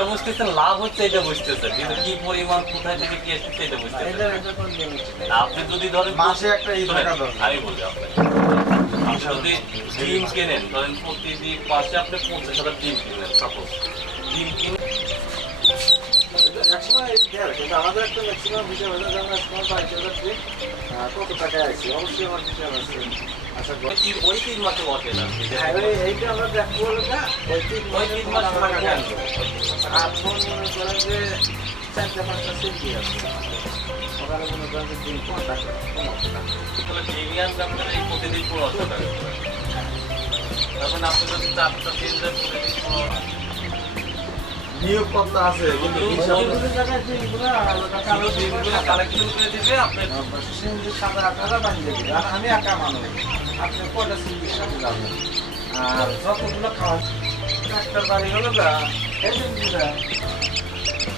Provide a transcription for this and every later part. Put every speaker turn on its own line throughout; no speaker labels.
নিচ্ছেন লাভ হচ্ছে এটা বুঝতেছেন কিন্তু কি পরিমাণ কোথায় থেকে কি আসছে এটা বুঝতেছেন। আপনি যদি ধরেন
মাসে একটা।
আমি বলি আপনাকে আপনি যদি ডিম কেনেন ধরেন প্রতিদিন মাসে আপনি পঞ্চাশ হাজার ডিম কিনেন সাপোজ ডিম কিনে
দেয়, কিন্তু আমাদের একটা ম্যাক্সিমাম হিসাব হলো যে আমরা একসময় বাইশ হাজার আহ, কত টাকায় আইছি অবশ্যই আমার হিসাব আছে। আচ্ছা
ওই তিন- মাসে বসে না?
হ্যাঁ, এইটা আমরা দেখব না, ওই তিন
ওই তিন মাস
আমরা
টাকা
টাকা আনব। আর ফোন মনে করেন যে চারটে পাঁচটা সিটি আছে। ওখানে মনে করেন যে দিন পনেরো টাকা।
তাহলে প্রিমিয়াম আপনার এই প্রতিদিন পনেরোশো টাকা করে। মানে আপনি যদি চারটা তিন হাজার প্রতিদিন পনেরো
নিয়োগকর্তা আছে কিন্তু আমি একা মানুষ। আপনি কয়টা সিন্ধির সাথে যাবেন আর যতগুলো খাওয়া একটা বাড়ি হলো এজেন্সিরা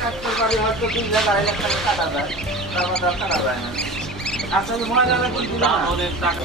একটা বাড়ি হয়তো তিন লাখ আড়াই লাখ টাকা কাটা যায় তার মধ্যে কাটা যায় না। আসলে বলছি না।
টাকা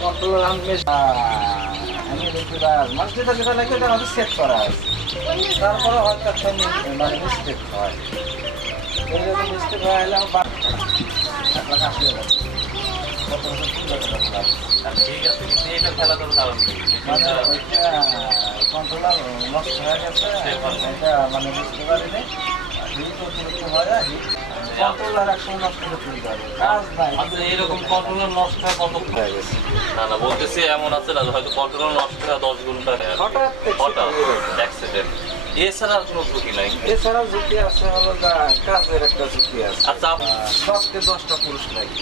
কন্ট্রোলার আমি দেখি মাস যেটা যেটা লাগে ওটা আমাদের করা আছে তারপরে হয়তো একটা মানে মিস্টেক হয় ওই যদি মিস্টেক হয় আমার
ঠিক আছে কিন্তু এটা খেলাধুলার কারণ কি?
মানে
এটা-
ওইটা কন্ট্রোলার হয়ে গেছে এটা মানে বুঝতে পারিনি হিট অতিরিক্ত হয়ে হিট
আচ্ছা এইরকম কন্ট্রোলার নষ্ট হয় কত
গেছে?
না না বলতেছি এমন আছে না হয়তো কন্ট্রোলার নষ্ট দশ ঘণ্টা
হঠাৎ
হঠাৎ। অ্যাক্সিডেন্ট এছাড়া আর কোনো ঝুঁকি নাই।
এছাড়াও ঝুঁকি আছে হলো কাজের একটা ঝুঁকি আছে।
আচ্ছা
দশকে দশটা পুরুষ লাগে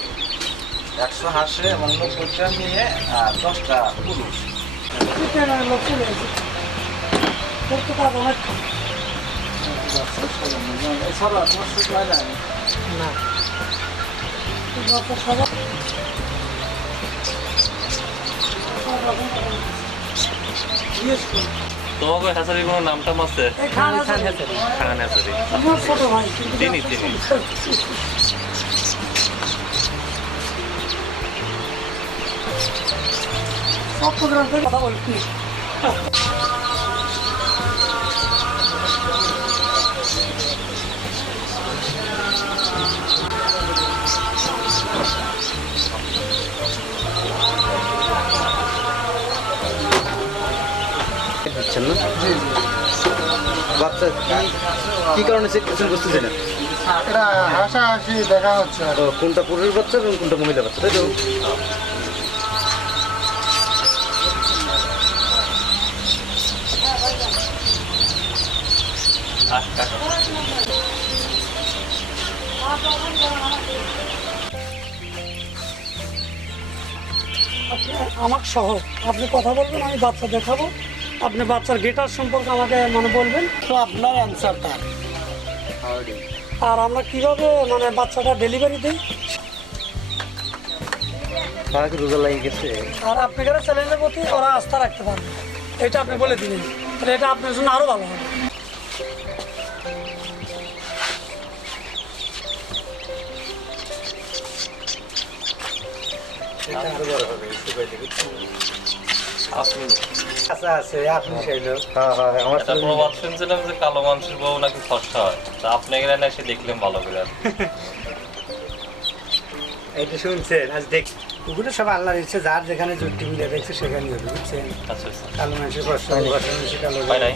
একশো হাসে এবং নব্বইটা নিয়ে আর দশটা পুরুষ। এছাড়া না
তোমাকে হ্যাচারির কোনো নাম টাম আছে? খান হ্যাচারি চিনি চিনি
কথা বলছি।
কি- কি কারণে চেক করছেন বুঝতেছি না
এটা হাসাহাসি দেখা হচ্ছে
কোনটা পুরুষ বাচ্চা এবং কোনটা মহিলা বাচ্চা তাই তো?
আমার সহ আপনি কথা বলবেন আমি বাচ্চা দেখাবো। আপনি বাচ্চার গেটার সম্পর্কে আমাকে মানে বলবেন? তো আপনার অ্যান্সারটা আর আমরা কীভাবে মানে বাচ্চাটা ডেলিভারি দিই?
তারা কি রোজা লাগিয়ে গেছে।
আর আপনাদের চ্যালেঞ্জের প্রতি ওরা আস্থা রাখতে পারবে। এটা আপনি বলে দিলেন। তাহলে এটা আপনার জন্য আরও ভালো হবে।
আপনি
আচ্ছা আছে আপনি চাইলো
হ্যাঁ হ্যাঁ
কালো মানুষের বউ নাকি ফর্সা হয় তা আপনি এখানে এসে দেখলেন ভালো করে।
এইটা শুনছেন দেখ ওগুলো সব আল্লাহর ইচ্ছে যার যেখানে জুটি মিলে দেখছে সেখানে হবে বুঝছেন কালো মানুষের
নাই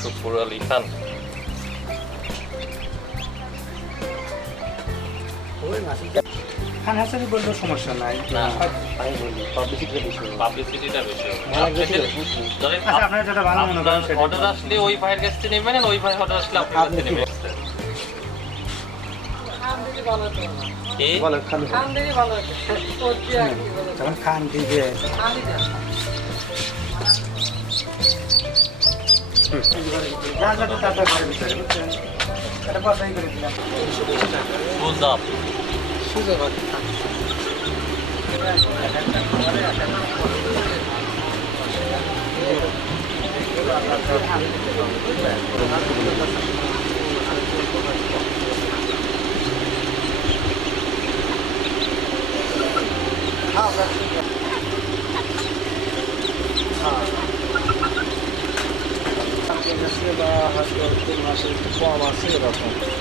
শুকুর আলী খান
হাসানি বলল সমস্যা নাই।
পাবলিসিটিটা বেশি
আচ্ছা, আচ্ছা, যেটা ভালো মনে করেন
আসলে ওই ভাইয়ের কাছ থেকে নেবেন ওই ভাই অর্ডার আসলে আপনার কাছ থেকে নেবেন।
খান
এটা বাসাই